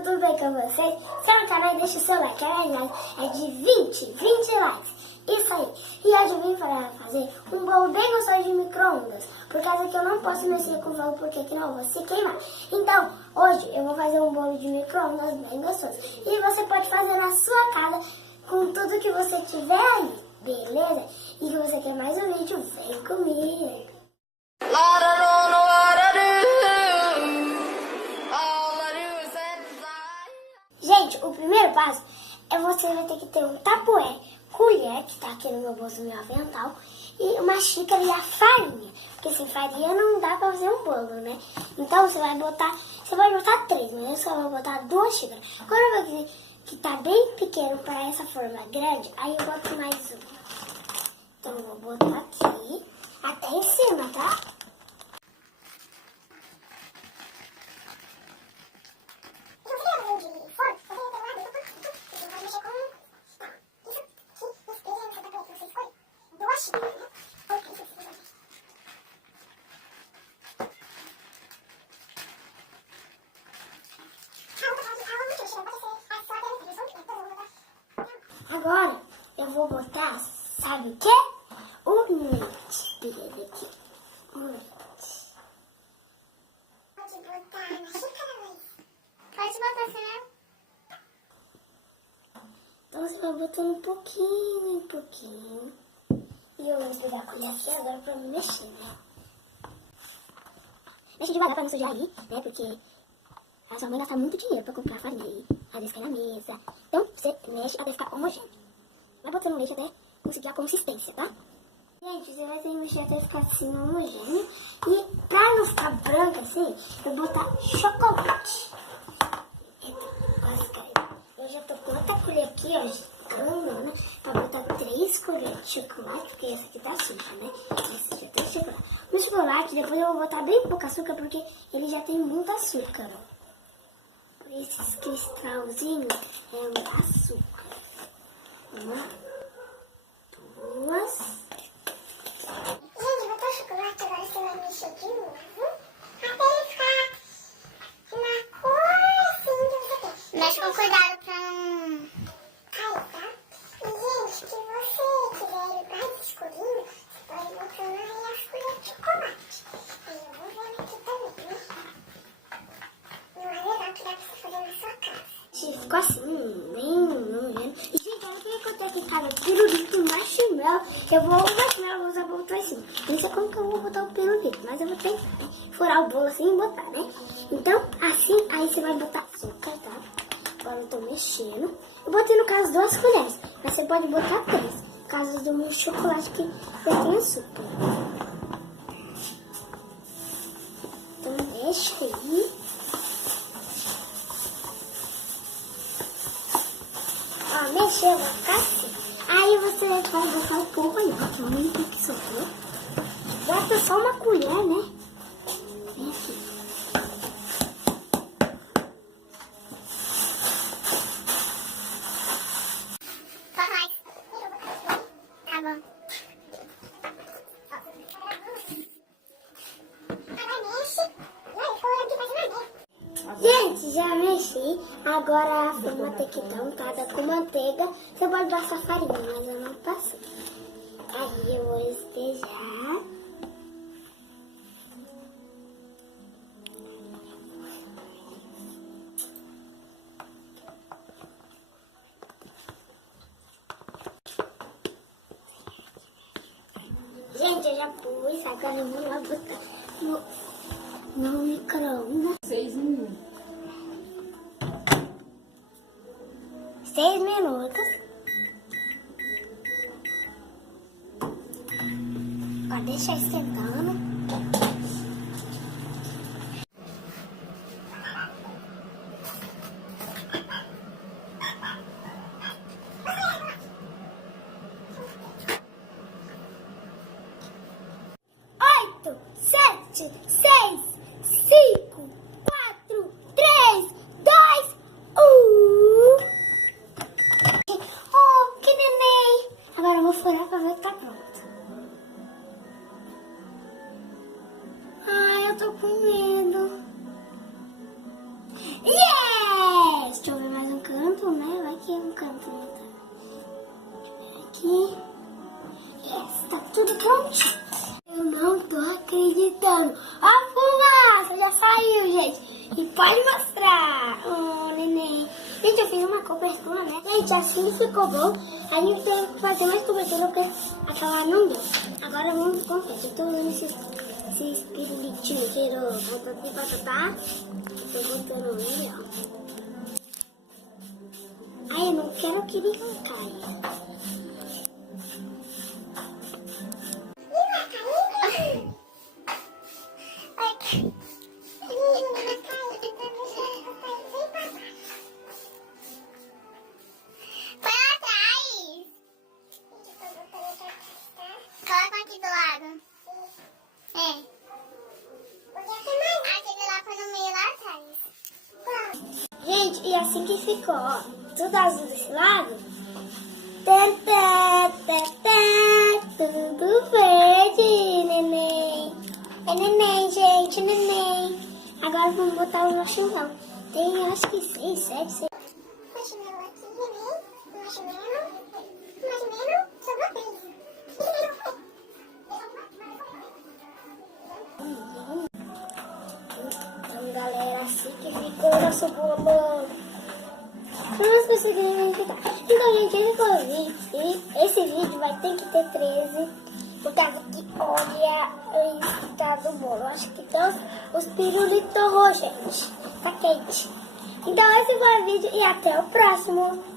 tudo bem com vocês? Se é no canal, deixa o seu like, a minha é de 20 likes, isso aí. E hoje eu vim para fazer um bolo bem gostoso de micro-ondas, por causa que eu não posso mexer com o fogo, porque aqui não vou se queimar. Então, hoje eu vou fazer um bolo de micro-ondas bem gostoso. E você pode fazer na sua casa, com tudo que você tiver aí, beleza? E se você quer mais um vídeo, vem comigo. Gente, o primeiro passo é você vai ter que ter um tapoé, colher, que tá aqui no meu bolso, no meu avental, e uma xícara e a farinha. Porque sem farinha não dá pra fazer um bolo, né? Então você vai botar, você pode botar 3, mas eu só vou botar 2 xícaras. Quando eu ver que tá bem pequeno para essa forma grande, aí eu boto mais um. Então eu vou botar aqui, até em cima, tá? Agora eu vou botar, sabe o quê? O leite. Pega aqui. O leite. Pode botar na xícara, Luiz? Pode botar, senhor. Então você vai botando um pouquinho, um pouquinho. E eu vou pegar a colher aqui agora pra me mexer, né? Mexe devagar pra não sujar aí, né? Porque a sua mãe gasta muito dinheiro pra comprar farinha aí. Às vezes cai na mesa. Então você mexe até ficar homogêneo. Vai botando leite até conseguir a consistência, tá? Gente, você vai ter que mexer até ficar assim homogêneo. E pra não ficar branco assim, eu vou botar chocolate. Quase caiu. Eu já tô com outra colher aqui, ó, grandona, pra botar 3 colheres de chocolate, porque essa aqui tá suja, né? Essa já tem chocolate. No chocolate, depois eu vou botar bem pouco açúcar, porque ele já tem muito açúcar, ó. Esses cristalzinhos é o açúcar. 1, 2. Gente, botou o chocolate, agora você vai mexer de novo. Até ele ficar na cor assim que você quer. Mexe com cuidado pra não cair, tá? E, gente, se você quiser ele mais escurinho, você pode botar aí as colheres de chocolate. Aí eu vou vendo aqui também, né? Não é legal que dá pra você fazer na sua casa. Ficou assim, bem nojento. E, gente, olha o que eu tenho aqui, cara. Pirulito, marshmallow. Eu vou usar o bolo pra cima. Não sei como que eu vou botar o pirulito, mas eu vou ter que furar o bolo assim e botar, né? Então, assim, aí você vai botar açúcar, tá? Agora eu tô mexendo. Eu botei, no caso, 2 colheres. Mas você pode botar 3. No caso do meu chocolate que já tem açúcar. Então, mexe aí. Ó, mexeu, vai ficar assim. Aí você vai botar um pouco aí, porque eu não tenho que soltar. Bota só uma colher, né? Vem aqui. Só mais. Tá bom. Agora mexe. Gente, já mexi. Agora a forma tem que estar untada com manteiga. Você pode passar farinha, mas eu não passei. Aí eu vou espejar. Gente, eu já pus. Agora eu vou lá botar no micro-ondas. 6 minutos. 6 minutos. Pode deixar esquentando. Oito, 7, 6, 5, 4, 3, 2, 1. Oh, que neném! Agora eu vou furar pra ver que tá pronto. outra. Oh, neném. Gente, eu fiz uma cobertura, né? Gente, assim ficou bom. A gente tem que fazer mais cobertura porque aquela não deu. Agora vamos com o pé. Eu tô usando esses pirulitinhos aqui do Patatá. Tô botando ele, ó. Ai, eu não quero que ele caia. Coloca aqui do lado. É. Aquele lá foi no meio lá atrás. Gente, e assim que ficou, ó. Tudo azul desse lado. Tã, tudo verde, neném. É neném, gente, neném. Agora vamos botar o marshmallow. Tem, acho que 6, 7, 6. Marshmallow aqui, neném. Marshmallow. Sobrou 3. Então, galera, assim que ficou o nosso bolo. Vamos conseguir verificar. Então, gente, esse vídeo vai ter que ter 13. Por causa que, olha o resultado do bolo. Acho que estão os pirulitos, gente. Tá quente. Então, esse foi o vídeo e até o próximo.